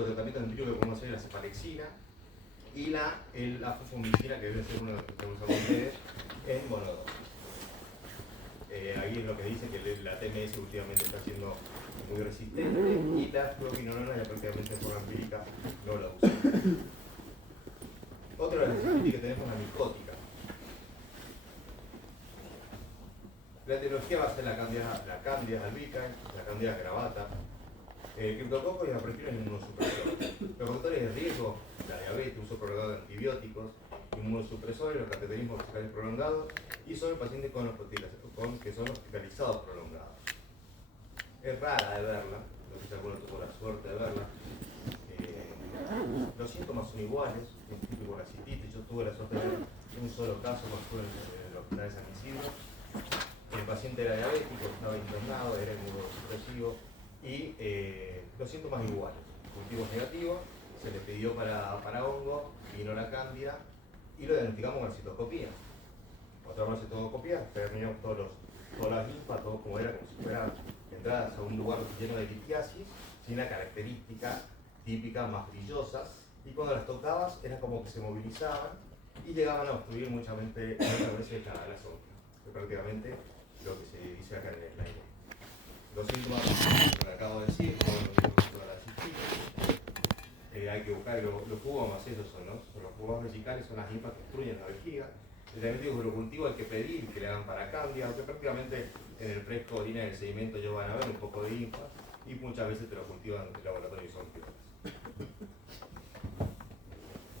los tratamientos antibióticos que podemos hacer es la cefalexina y la fosfomicina, que debe ser uno de los que usamos ustedes en monodosis. Ahí es lo que dice que la TMS últimamente está siendo muy resistente y la fluoroquinolona ya prácticamente de forma empírica no la usamos. Otra de las cistitis que tenemos es la micótica. La etiología va a ser la Candida albicans, la Candida gravata, criptococcus y la proteína inmunosupresor. Los factores de riesgo, la diabetes, uso prolongado de antibióticos, inmunosupresores, los cateterismos vesicales prolongados y son pacientes que son hospitalizados prolongados. Es rara de verla, no sé si alguno tuvo la suerte de verla. Los síntomas son iguales, es típico la cistitis. Yo tuve la suerte de ver un solo caso más en el hospital de San Isidro. El paciente era diabético, estaba internado, era inmunosupresivo y los síntomas iguales. Cultivos negativos, se le pidió para hongo, vino la cándida y lo diagnosticamos con la citoscopía. Otra más citoscopía, terminamos todas las linfas, todo como era, como si fueran entradas a un lugar lleno de litiasis, sin la característica típica más brillosa, y cuando las tocabas era como que se movilizaban y llegaban a obstruir muchas veces la sonda, que prácticamente lo que se dice acá en el slide. Los síntomas que acabo de decir, como la cistitis, hay que buscar los jugos más esos son, ¿no? Los jugos vesicales son las linfas que obstruyen la vejiga. El diagnóstico de cultivo hay que pedir que le hagan paracambia, aunque prácticamente en el fresco de orina del sedimento ellos van a ver un poco de linfa y muchas veces te lo cultivan en el laboratorio y son piolas.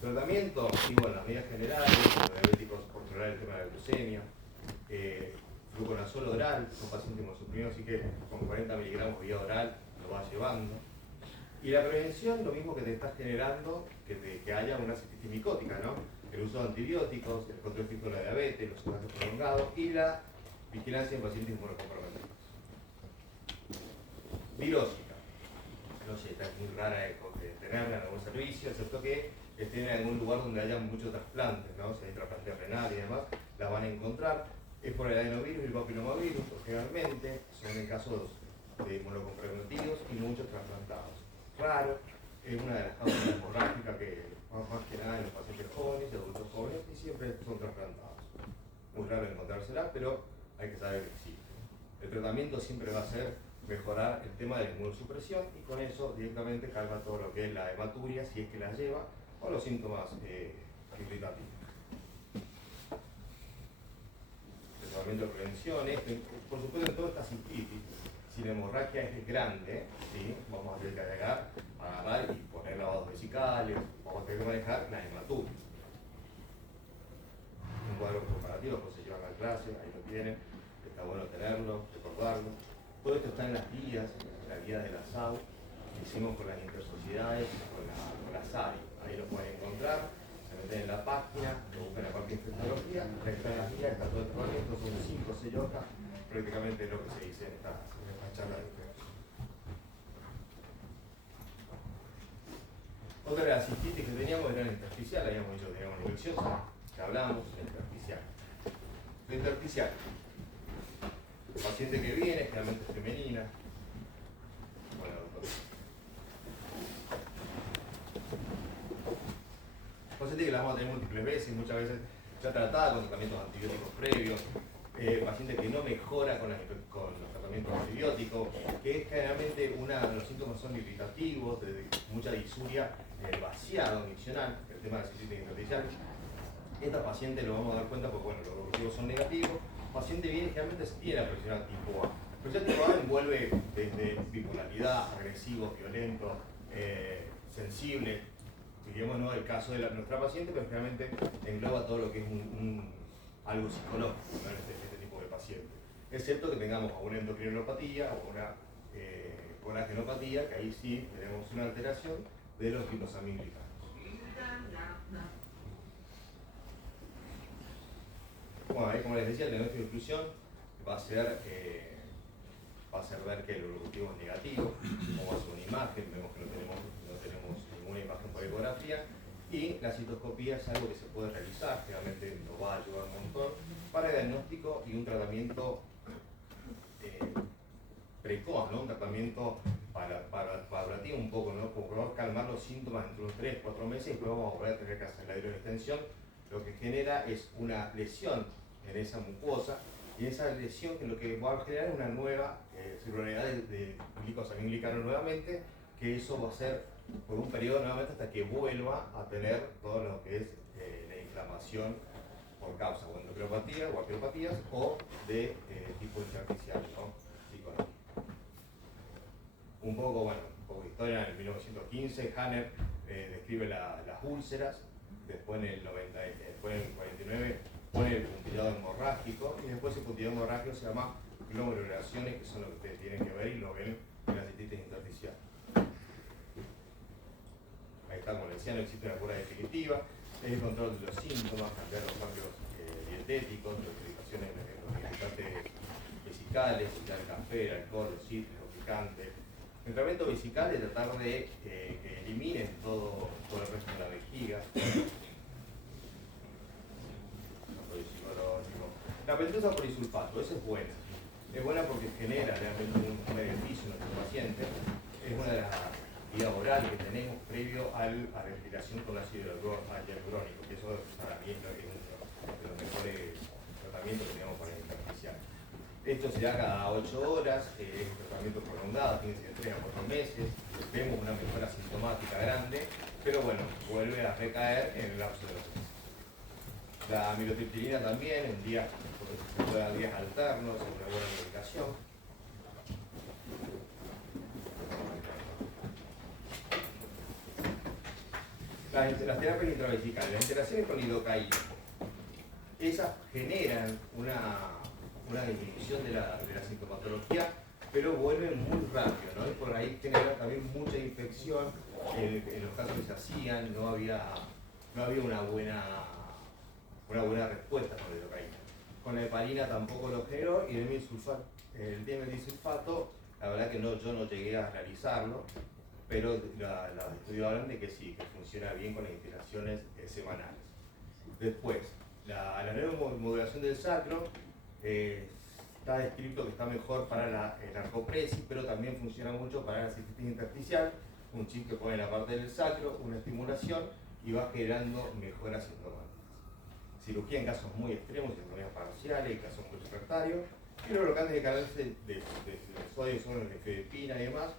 Tratamiento, y bueno, las medidas generales, los diabéticos controlar el tema de la glucemia, fluconazol oral, son pacientes inmunosuprimidos, así que con 40 miligramos vía oral lo vas llevando. Y la prevención, lo mismo que te estás generando, que haya una cistitis micótica, ¿no? El uso de antibióticos, el control estricto de la diabetes, los casos prolongados y la vigilancia en pacientes inmunocomprometidos. Virósica. No sé, está muy rara de tenerla en algún servicio, excepto que estén en algún lugar donde haya muchos trasplantes, ¿no? Si hay trasplante renal y demás, la van a encontrar. Es por el adenovirus y el papilomavirus, generalmente son en casos de inmunocomprometidos y muchos trasplantados. Raro, es una de las causas hemorrágicas que más que nada en los pacientes jóvenes y adultos jóvenes y siempre son trasplantados. Muy raro encontrársela, pero hay que saber que existe. El tratamiento siempre va a ser mejorar el tema de la inmunosupresión y con eso directamente calma todo lo que es la hematuria, si es que la lleva, o los síntomas irritativos. El tratamiento de prevención, por supuesto en toda esta cistitis, si la hemorragia es grande, ¿sí? Vamos a tener que agarrar y poner lavados vesicales, vamos a tener que manejar la hematuria. Un cuadro comparativo, pues se llevan a clase, ahí lo tienen, está bueno tenerlo, recordarlo. Todo esto está en las guías, la guía de la SAU, que hicimos con las intersociedades, con la SARI. Ahí lo pueden encontrar, se meten en la página, lo buscan en la parte de infectología, ahí están las guías, está todo el tratamiento, son 5 o 6 hojas, prácticamente lo que se dice en esta charla de ustedes. Otra de las cistitis que teníamos era la intersticial, habíamos dicho que teníamos una infecciosa, que hablábamos, la intersticial. La intersticial. El paciente que viene, generalmente es femenina. Bueno, doctor. Paciente que la vamos a tener múltiples veces, muchas veces ya tratada con tratamientos antibióticos previos. Paciente que no mejora con los tratamientos antibióticos, que es generalmente los síntomas son irritativos, de mucha disuria en el vaciado miccional, el tema de la cistitis intersticial. Esta paciente lo vamos a dar cuenta porque bueno, los reactivos son negativos. El paciente viene generalmente tiene la presión tipo A. La presión tipo A envuelve desde bipolaridad, agresivo, violento, sensible. Digamos, no el caso de nuestra paciente, pero generalmente engloba todo lo que es algo psicológico, ¿no? este tipo de paciente. Excepto que tengamos una endocrinopatía o una coragenopatía, que ahí sí tenemos una alteración de los glicosamínglicanos. Bueno, ahí como les decía, el diagnóstico de inclusión va a ser ver que el evolutivo es negativo, como hace una imagen, vemos que no tenemos ninguna imagen por ecografía, y la citoscopía es algo que se puede realizar, realmente nos va a ayudar un montón para el diagnóstico y un tratamiento precoz, ¿no? Un tratamiento paulatino un poco, ¿no? Por calmar los síntomas entre unos 3-4 meses y después vamos a volver a tener que hacer la hidroextensión. Lo que genera es una lesión en esa mucosa, y esa lesión que lo que va a generar es una nueva fibrosidad de glicosaminoglicano nuevamente, que eso va a ser por un periodo nuevamente hasta que vuelva a tener todo lo que es la inflamación por causa o endocrinopatía o arteriopatías o de tipo intersticial, ¿no? Psicológico. Un poco de historia. En 1915 Hanner describe las úlceras, después en el 49 pone el puntillado hemorrágico, y después el puntillado hemorrágico se llama glomerulaciones, que son lo que ustedes tienen que ver y lo ven en la cistitis intersticial. Ahí está, como les decía, no existe una cura definitiva, es el control de los síntomas, cambiar los cambios dietéticos, las utilizaciones de los irritantes vesicales, evitar el café, el alcohol, los cítricos, picantes. El tratamiento vesical es tratar de que eliminen todo el resto de la vejiga. La pentosa polisulfato, esa es buena. Es buena porque genera realmente un beneficio en nuestro paciente. Es una de las vías orales que tenemos previo a la respiración con ácido hialurónico, que eso para mí es uno de los mejores tratamientos que tenemos para el intersticial. Esto se da cada 8 horas, es un tratamiento prolongado, tiene que ser 3 a 4 meses, vemos una mejora sintomática grande, pero bueno, vuelve a recaer en el lapso de los meses. La amilotriptilina también, en días, se puede dar días alternos, es una buena medicación. Las terapias intravesicales, las interacciones con lidocaína, esas generan una disminución de la sintomatología, pero vuelven muy rápido, ¿no? Y por ahí genera también mucha infección. En los casos que se hacían no había una buena respuesta con la lidocaína. Con la heparina tampoco lo generó, y el dimetilsulfato, la verdad que yo no llegué a realizarlo, pero los estudios hablan de que sí, que funciona bien con las inspiraciones semanales. Después, la neuromodulación del sacro está descrito que está mejor para la narcopresis, pero también funciona mucho para la cistitis intersticial. Un chip que pone en la parte del sacro, una estimulación, y va generando mejoras sintomáticas. Cirugía en casos muy extremos, cirugías parciales, en casos muy refractarios, y los bloqueantes de canales de sodio, son de fedepina y demás,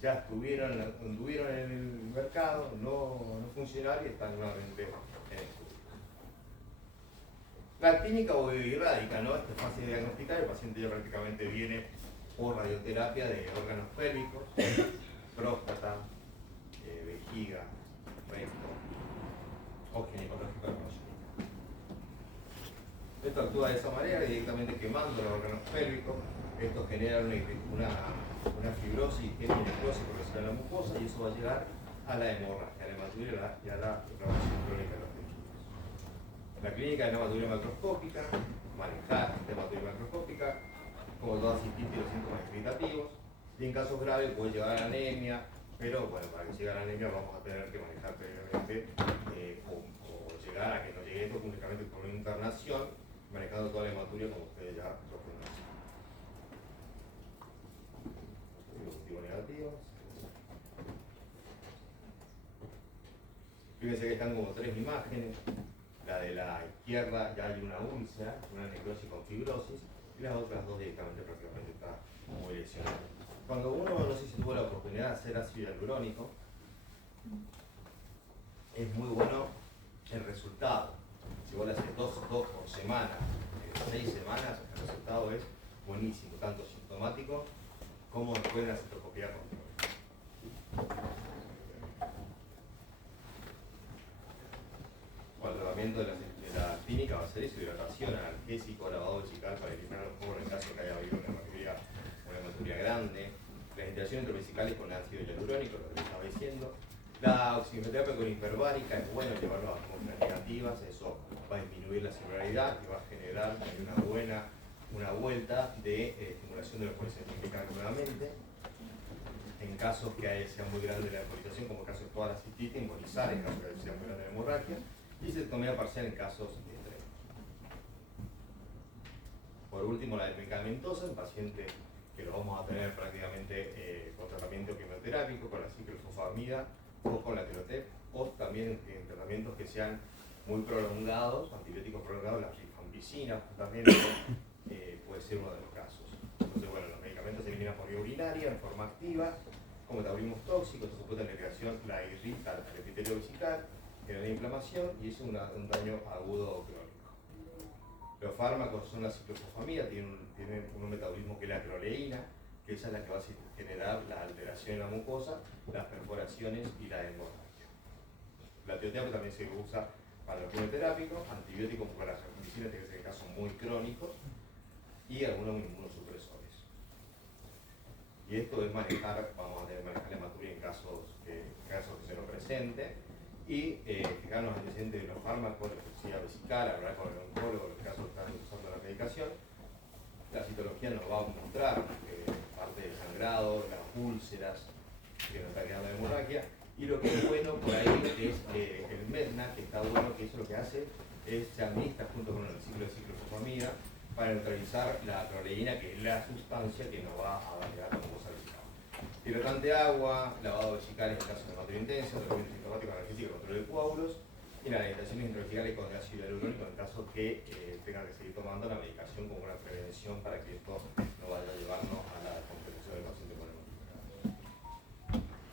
ya anduvieron en el mercado, no funcionaron y están nuevamente en estudio. La clínica o irrádica, ¿no? Esta es fácil de diagnosticar, el paciente ya prácticamente viene por radioterapia de órganos pélvicos, próstata, vejiga, recto o ginecológico hermosísimo. Esto actúa de esa manera, directamente quemando los órganos pélvicos. Esto genera una fibrosis que es necrosis progresiva en la mucosa, y eso va a llegar a la hemorragia, a la hematuria y a la inflamación crónica de los tejidos. La clínica de hematuria macroscópica, manejar la hematuria macroscópica, como todas cistitis, los síntomas excitativos, y en casos graves puede llevar a la anemia, pero bueno, para que llegue a la anemia vamos a tener que manejar previamente o llegar a que no llegue esto únicamente por una internación, manejando toda la hematuria como ustedes ya lo conocen. Positivo negativo. Fíjense que están como 3 imágenes. La de la izquierda ya hay una úlcera, una necrosis con fibrosis, y las otras dos directamente prácticamente está muy lesionada. Cuando uno, no sé si tuvo la oportunidad de hacer ácido hialurónico, es muy bueno el resultado. Si vos le haces dos por semana, en 6 semanas, el resultado es buenísimo, tanto sintomático como después de la citoscopía control. El tratamiento de la clínica va a ser eso: hidratación, analgésico, lavado vesical para eliminar los poros en el caso que haya habido una hematuria grande, las interacciones intravesicales con ácido hialurónico, lo que les estaba diciendo. La oxigenoterapia con hiperbárica es bueno llevarlo a atmósferas negativas, eso va a disminuir la celularidad y va a generar una vuelta de estimulación de los policentos nuevamente. En casos que sea muy grande la embolización, como el caso de toda la cistitis, embolizar en caso que sea muy grande la hemorragia, y cectomía parcial en casos extremos. Por último, la medicamentosa, en pacientes que lo vamos a tener prácticamente con tratamiento que terápico, con la ciclofosfamida o con la quelotep, o también en tratamientos que sean muy prolongados, antibióticos prolongados, la rifampicina también puede ser uno de los casos. Entonces, bueno, los medicamentos se eliminan por vía urinaria en forma activa, como metabolismos tóxicos, esto supuesta la irrigación, la irrita el epitelio vesical, genera inflamación y es un daño agudo o crónico. Los fármacos son la ciclofosfamida, tienen un metabolismo que es la acroleína, que esa es la que va a generar la alteración en la mucosa, las perforaciones y la hemorragia. La teoterapia también se usa para los quimioterápicos, antibióticos para las medicinas, tiene que ser casos muy crónicos, y algunos inmunosupresores. Y esto es manejar, vamos a tener que manejar la hematuria en casos que se nos presente, y fijarnos antecedentes de los fármacos, la toxicidad vesical, hablar con el oncólogo, los casos que están usando la medicación. La citología nos va a mostrar parte del sangrado, las úlceras, que nos está quedando de hemorragia, y lo que es bueno por ahí es el MEDNA, que está bueno, que eso lo que hace es se administra junto con el ciclo de ciclofosfamida para neutralizar la acroleína, que es la sustancia que nos va a dar la mucosa vesical. Hidratante agua, lavado vesical en caso de hematuria intensa, tratamiento sintomático analgésico, control de coágulos, y la alimentación intraversicales con ácido hialurónico en caso que tengan que seguir tomando la medicación como una prevención para que esto no vaya a llevarnos a la descompensación del paciente con hematuria.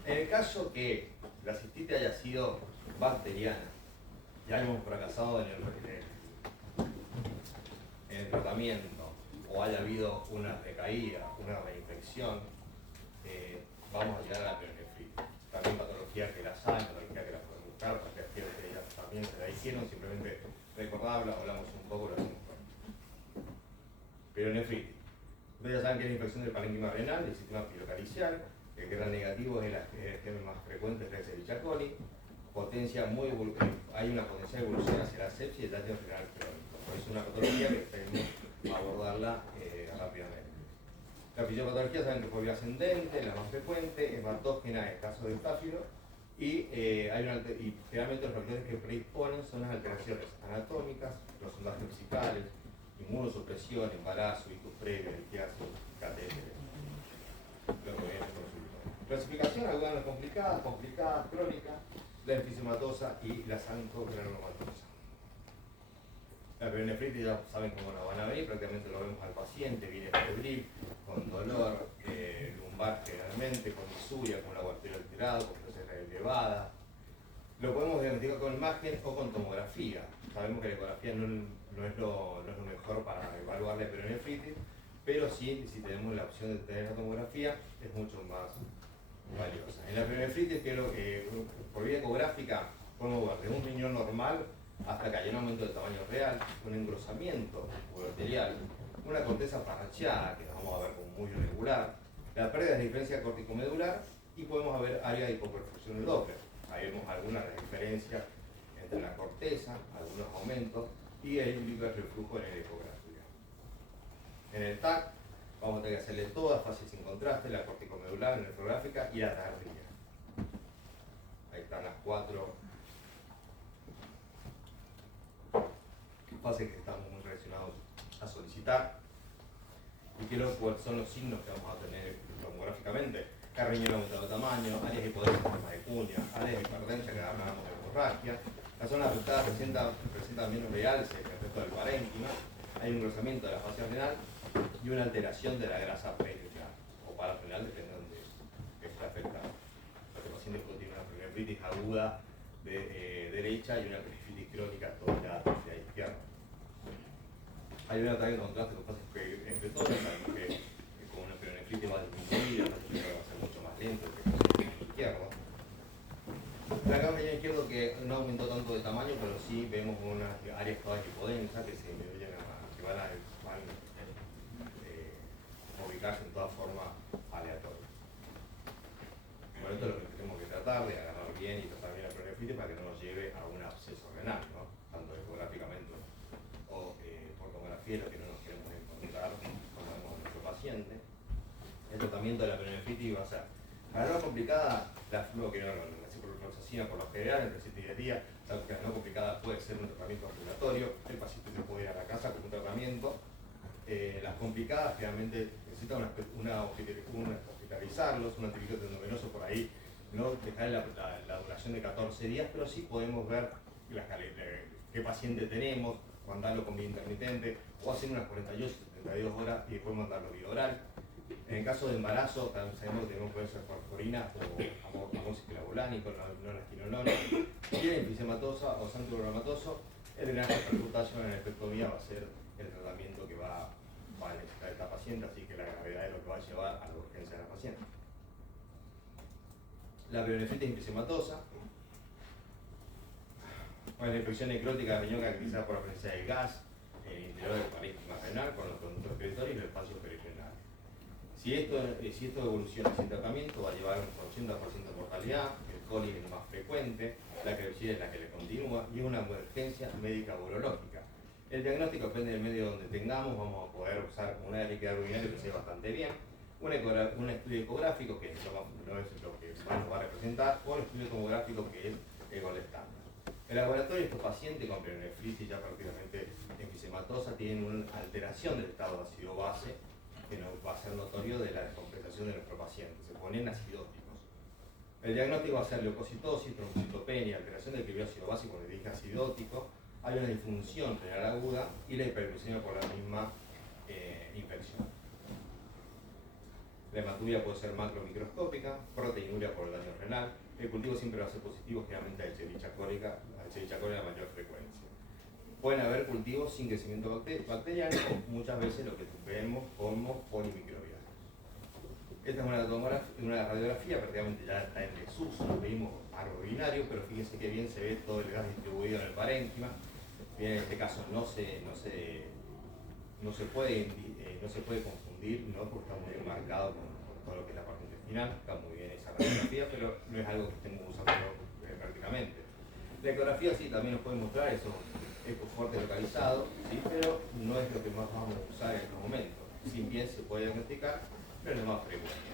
En el caso que la cistitis haya sido bacteriana y hayamos fracasado en el tratamiento o haya habido una recaída, una reinfección, vamos a llegar a la pielonefritis. También patologías que la saben, patologías que la pueden buscar, patologías que ellas también se la hicieron, simplemente recordarla, hablamos un poco, lo hacemos con pielonefritis. Ustedes ya saben que es la infección del parénquima renal, del sistema pilocaricial, el gran negativo es el germen más frecuente, es la Escherichia coli, hay una potencial evolución hacia la sepsis y el daño renal crónico. Es una patología que tenemos que abordarla rápidamente. La fisiopatología saben que es por vía ascendente, la más frecuente, es patógena en caso de estáfilo, y generalmente los factores que predisponen son las alteraciones anatómicas, los sondajes vesicales, inmunosupresión, embarazo, ictus previo, litiasis, catéteres. Lo que viene en el consultorio. Clasificación, algunas complicadas, crónicas, la enfisematosa y la sancogranomatosa. La pielonefritis ya saben cómo nos van a venir, prácticamente lo vemos al paciente, viene febril, con dolor, lumbar generalmente, con disuria, con agua arterial alterado, con presión elevada. Lo podemos diagnosticar con imagen o con tomografía. Sabemos que la ecografía no es lo mejor para evaluar la pielonefritis, pero sí, si tenemos la opción de tener la tomografía, es mucho más valiosa. En la pielonefritis, por vía ecográfica, podemos ver de un riñón normal hasta que haya un aumento del tamaño real, un engrosamiento uroarterial, una corteza parracheada, que vamos a ver como muy irregular, la pérdida de diferencia córtico-medular, y podemos ver área de hipoperfusión del Doppler. Ahí vemos algunas diferencias entre la corteza, algunos aumentos, y el hiperreflujo en la ecografía. En el TAC vamos a tener que hacerle todas fases sin contraste, la córtico-medular, la nefrográfica y la tardía. Ahí están las 4 fases que estamos muy relacionados a solicitar. ¿Y cuáles son los signos que vamos a tener tomográficamente? Riñón aumentado de tamaño, áreas de hipodensia en forma de cuña, áreas de hiperdensia que hablamos de hemorragia. Las zonas afectadas presentan menos realce que el resto del parénquima. Hay un engrosamiento de la fascia renal y una alteración de la grasa perineal o parafrenal, depende de dónde esté afectado. El paciente tiene una pielonefritis aguda de derecha y una pielonefritis crónica toda hacia izquierda. Hay un ataque de contraste con fases excretoras, sabemos que con una pielonefritis va a disminuir, va a ser mucho más lento que el paciente izquierdo. Acá en el riñón izquierdo que no aumentó tanto de tamaño, pero sí vemos unas áreas todas hipodensas que se van a ubicarse en toda forma aleatoria. Por esto es lo que tenemos que tratar de agarrar bien y tratar bien la pielonefritis para que no nos lleve a un absceso renal, ¿no? Tanto ecográficamente o por tomografía, lo que no nos queremos encontrar cuando vemos a nuestro paciente. El tratamiento de la pielonefritis va a ser, para la no complicada, la ciprofloxacina por lo general, entre 7 y 10 días. La no complicada puede ser un tratamiento ambulatorio, el paciente se puede ir a la casa con un tratamiento. Las complicadas generalmente necesitan una hospitalizarlos. Un antibiótico endovenoso por ahí no dejar la duración de 14 días, pero sí podemos ver qué paciente tenemos, mandarlo con vía intermitente o hacer unas 48 72 horas y después mandarlo vía oral. En el caso de embarazo, también sabemos que tenemos que ser porforina o amoxiclavulánico, nonastinolona. Si tiene enfisematosa o santuroramatoso, el drenaje percutación en la epectomía va a ser el tratamiento que va a necesitar esta paciente, así que la gravedad es lo que va a llevar a la urgencia de la paciente. La periodontitis enfisematosa, la infección necrótica de riñón caracterizada por la presencia de gas en el interior del parénquima renal con los conductos excretorios y el espacio perirenal. Si esto evoluciona sin tratamiento, va a llevar un 80% de mortalidad, el coli es el más frecuente, la Klebsiella es la que le continúa y es una emergencia médica urológica. El diagnóstico depende del medio donde tengamos, vamos a poder usar una líquida urinaria que se ve bastante bien, un estudio ecográfico que no es lo que más nos va a representar, o un estudio tomográfico que es el gol estándar. El laboratorio, estos pacientes con periodontitis ya prácticamente enfisematosa tienen una alteración del estado de ácido base que nos va a ser notorio de la descompensación de nuestro paciente, se ponen acidóticos. El diagnóstico va a ser leucocitosis, trombocitopenia, alteración del equilibrio ácido base cuando le dije acidótico, hay una disfunción renal aguda y la hiperglucemia por la misma infección. La hematuria puede ser macromicroscópica, proteinuria por el daño renal. El cultivo siempre va a ser positivo, generalmente a Escherichia coli la mayor frecuencia. Pueden haber cultivos sin crecimiento bacteriano, o muchas veces lo que vemos como polimicrobianos. Esta es una radiografía, prácticamente ya está en desuso, no vimos árbol urinario, pero fíjense que bien se ve todo el gas distribuido en el parénquima. Bien, en este caso no se puede confundir, ¿no? Porque está muy bien marcado con todo lo que es la parte intestinal, está muy bien esa radiografía, pero no es algo que estemos usando prácticamente. La ecografía sí también nos puede mostrar eso, ecoforte localizado, ¿sí? Pero no es lo que más vamos a usar en estos momentos. Si bien se puede diagnosticar, pero es lo más frecuente.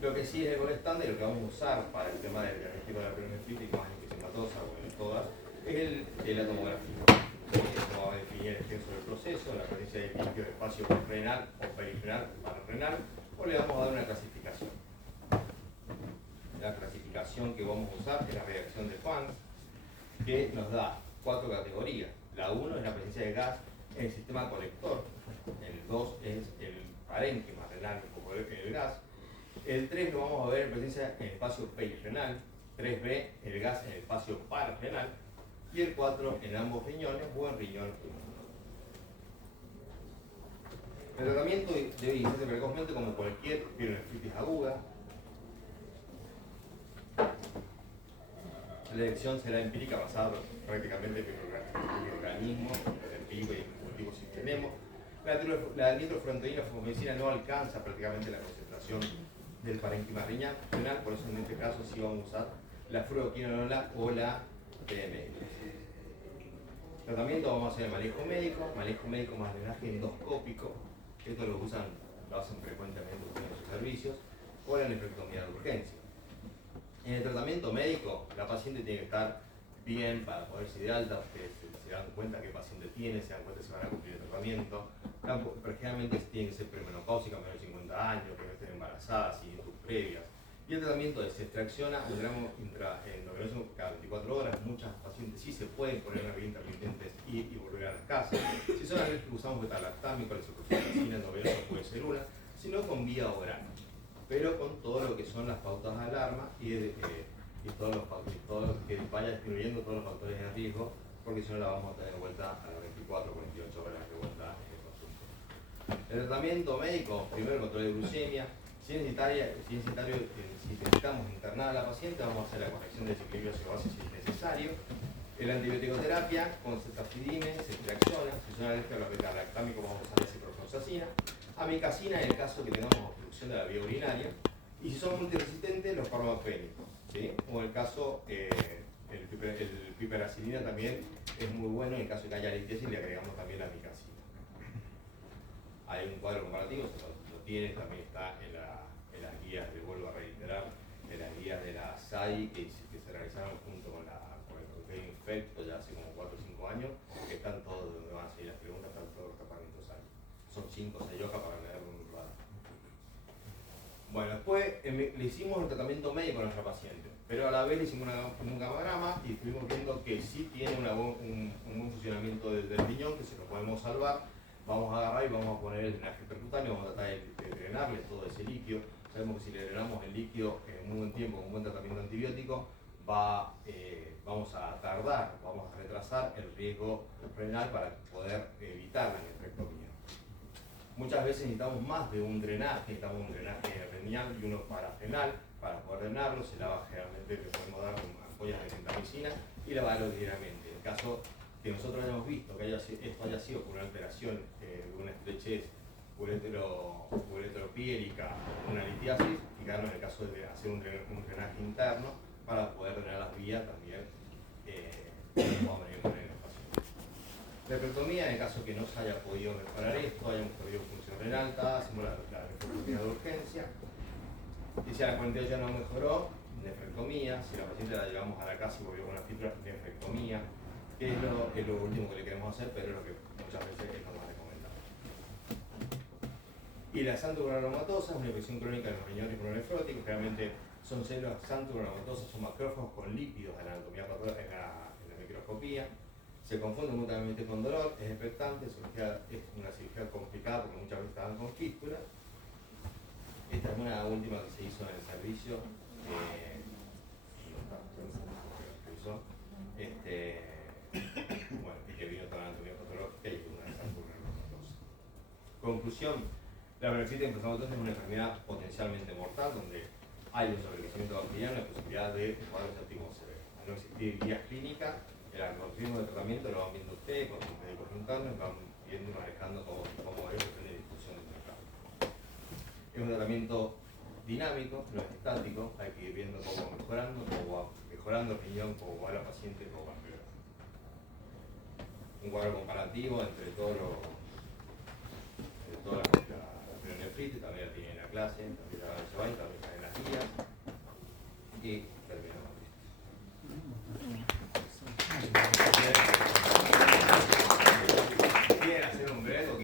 Lo que sí es el gol estándar y lo que vamos a usar para el tema del diagnóstico de la periodontitis más enfisematosa o en todas, es la tomografía. Esto va a definir el extenso del proceso, la presencia de limpio de espacio renal o perirenal para renal, o le vamos a dar una clasificación. La clasificación que vamos a usar es la reacción de Funk, que nos da 4 categorías. La 1 es la presencia de gas en el sistema colector, el 2 es el parénquima renal o el gas, el 3 lo vamos a ver en presencia en el espacio perirenal, 3B el gas en el espacio parrenal y el 4 en ambos riñones o en riñón 1. El tratamiento debe iniciarse precozmente como cualquier periodontitis aguda. La elección será empírica basada prácticamente en microorganismos, empírico y cultivos si tenemos. La nitrofuranoína fumicina no alcanza prácticamente la concentración del parénquima renal, por eso en este caso sí vamos a usar la fluoroquinolona o la TMS. Tratamiento vamos a hacer el manejo médico más drenaje endoscópico, esto lo hacen frecuentemente en sus servicios, o la nefrectomía de urgencia. En el tratamiento médico, la paciente tiene que estar bien para poder ser de alta, ustedes se dan cuenta qué paciente tiene, se dan cuenta si van a cumplir el tratamiento, pero generalmente tiene que ser premenopáusica, menor de 50 años, que no estén embarazadas, sin tus previas. Y el tratamiento se extracciona un gramo endovenoso cada 24 horas. Muchas pacientes sí se pueden poner una vía intermitente y volver a las casas. Si son alérgicos usamos beta-lactámico, la ciprofloxacina endovenosa puede ser una, sino con vía oral, pero con todo lo que son las pautas de alarma y todo lo que vaya disminuyendo todos los factores de riesgo, porque si no la vamos a tener de vuelta a las 24 o 48 horas de vuelta en el consultorio. El tratamiento médico, primero el control de glucemia. Si necesitamos internar a la paciente, vamos a hacer la corrección del equilibrio ácido-base si es necesario. La antibiótico-terapia con cetafidime se extracciona. Si son alérgicos a los beta-lactámicos, vamos a usar la ciprofloxacina. Amicacina en el caso que tengamos obstrucción de la vía urinaria. Y si son multiresistentes, los farmacopénicos, ¿sí? O en el caso, el piperacilina también es muy bueno. En el caso de que haya litiasis, le agregamos también la amicacina. Hay un cuadro comparativo, lo tiene, también está en las guías, le vuelvo a reiterar, en las guías de la SAI que se realizaron junto con el Comité de Infecto ya hace como 4 o 5 años, que están todos, donde van a seguir las preguntas, están todos los tratamientos ahí. Son 5 o 6 hojas para leer un rato. Bueno, después le hicimos un tratamiento médico a nuestra paciente, pero a la vez le hicimos un gammagrama y estuvimos viendo que sí tiene un buen funcionamiento del riñón, que se lo podemos salvar. Vamos a agarrar y vamos a poner el drenaje percutáneo, vamos a tratar de drenarle todo ese líquido. Sabemos que si le drenamos el líquido en un buen tiempo, con un buen tratamiento antibiótico, vamos a tardar, vamos a retrasar el riesgo renal para poder evitar la nefrectomía. Muchas veces necesitamos más de un drenaje, necesitamos un drenaje renal y uno parafrenal para poder drenarlo. Se lava generalmente, le podemos dar ampollas de gentamicina y lavarlo diariamente. En caso que nosotros hayamos visto que esto haya sido por una alteración de una estrechez ureteropiérica o una litiasis, fijarnos en el caso de hacer un drenaje interno para poder drenar las vías también cuando venimos en el paciente. Nefrectomía, en el caso que no se haya podido mejorar esto, hayamos perdido función renal alta, hacemos la nefrectomía de urgencia. Y si a las 48 ya no mejoró, nefrectomía. Si la paciente la llevamos a la casa y volvió con una fibra, nefrectomía, que es lo último que le queremos hacer, pero es lo que muchas veces es lo más recomendable. Y la xantogranulomatosa es una infección crónica de los riñones crononefróticos. Realmente son células xantogranulomatosa, son macrófagos con lípidos en la anatomía en la microscopía. Se confunde mutuamente con dolor, es expectante, es una cirugía complicada porque muchas veces estaban con fístulas. Esta es una última que se hizo en el servicio. Bueno, y que vino toda la anatomía patológica y una xantogranulomatosa. Conclusión: la bronquitis inflamatoria es una enfermedad potencialmente mortal donde hay un sobrecrecimiento bacteriano y la posibilidad de cuadros sépticos severos. Al no existir guías clínicas, el algoritmo de tratamiento lo van viendo ustedes con sus médicos internos, van viendo y manejando cómo es, depende de la discusión del mercado. Es un tratamiento dinámico, no es estático, hay que ir viendo cómo va mejorando, el riñón, cómo va la paciente, cómo va empeorando. Un cuadro comparativo entre toda la pielonefritis, también la tiene en la clase, también la van a llevar y también está en las guías. Y